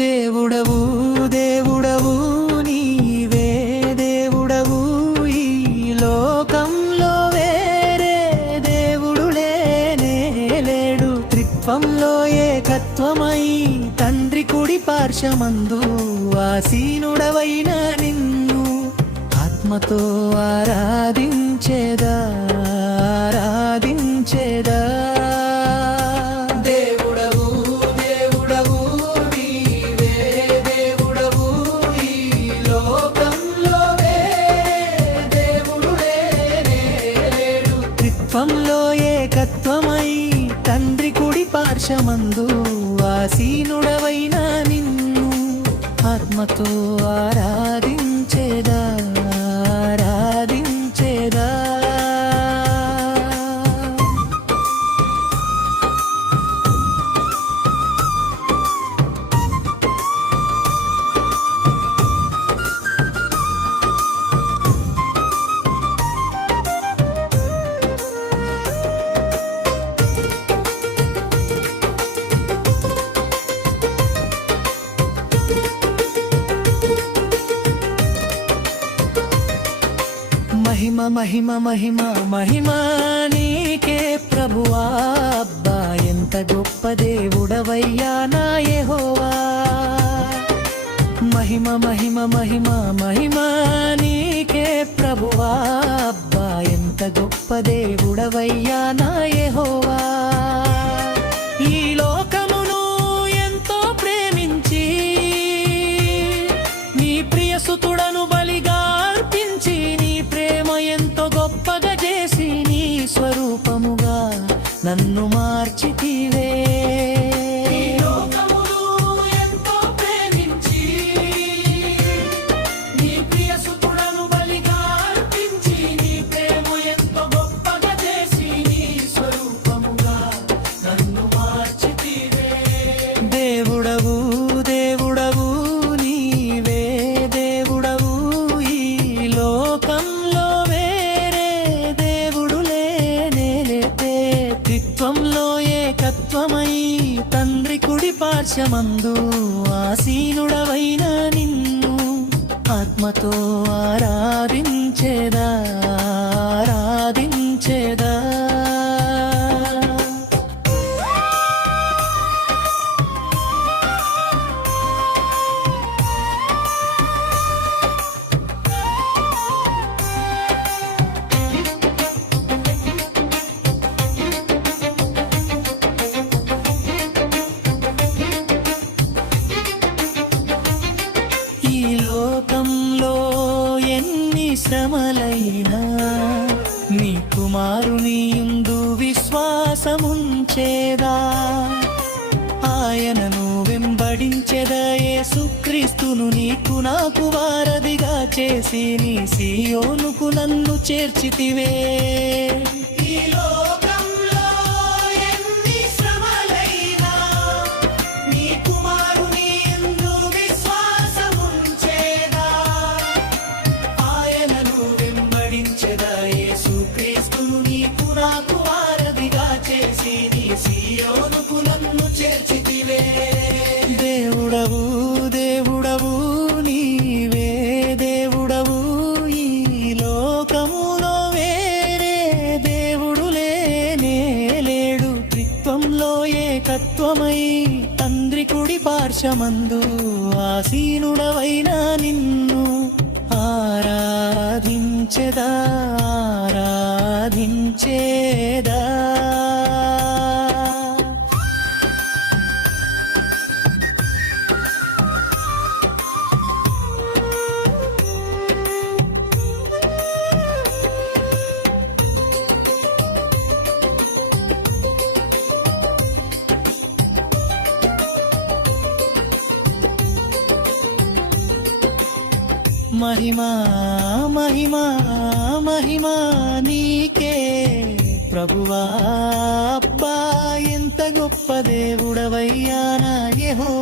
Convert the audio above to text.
దేవుడవు దేవుడవు నీవే దేవుడవు, ఈ లోకంలో వేరే దేవుడు లేనే లేడు. త్రిత్వంలో ఏకత్వమై తండ్రి కుడి పార్శ్వమందు ఆసీనుడవైన నిన్ను ఆత్మతో ఆరాధించేదా ఆరాధించేదా. త్రిత్వంలో ఏకత్వమై తండ్రి కుడి పార్శ్వమందు ఆసీనుడవైన నిన్ను ఆత్మతో ఆరాధించేదా ఆరాధించేదా. మహిమ మహిమ మహిమ మహిమ నీకే ప్రభువా, అబ్బా ఎంత గొప్ప దేవుడవయ్యా నా యెహోవా. మహిమ మహిమ మహిమ మహిమ నీకే ప్రభువా, అబ్బా ఎంత గొప్ప దేవుడవయ్యా నా యెహోవా. ఈ లోకమును ఎంతో ప్రేమించి నీ ప్రియసుతుడను బలిగా అర్పించి నీ ప్రేమ ఎంతో గొప్పగా చేసి నీ స్వరూపముగా నన్ను మార్చితివే. దేవుడవు దేవుడవు నీవే దేవుడవు, ఈ లోకంలో వేరే దేవుడు లేనే లేదే. త్రిత్వంలో ఏకత్వమై తండ్రి కుడి పార్శ్వమందు ఆసీనుడవైన నిన్ను ఆత్మతో ఆరాధించేదా ఆరాధించేదా. లోకంలో ఎన్ని శ్రమలైనా నీ కుమారుని యందు విశ్వాసముంచేదా. ఆయనను వెంబడించెదా, యేసుక్రీస్తును నీకు నాకు వారధిగా చేసి నీ సీయోనుకు నన్ను చేర్చితివే. దేవుడవు దేవుడవు నీవే దేవుడవు, ఈ లోకములో వేరే దేవుడు లేనే లేడు. త్రిత్వంలో ఏకత్వమై తండ్రి కుడి పార్శ్వమందు ఆసీనుడవైన నిన్ను ఆరాధించెదా ఆరాధించేదా. మహిమా మహిమా మహిమా నీకే ప్రభువా, అబ్బా ఎంత గొప్ప దేవుడవయ్యా నా యెహోవా.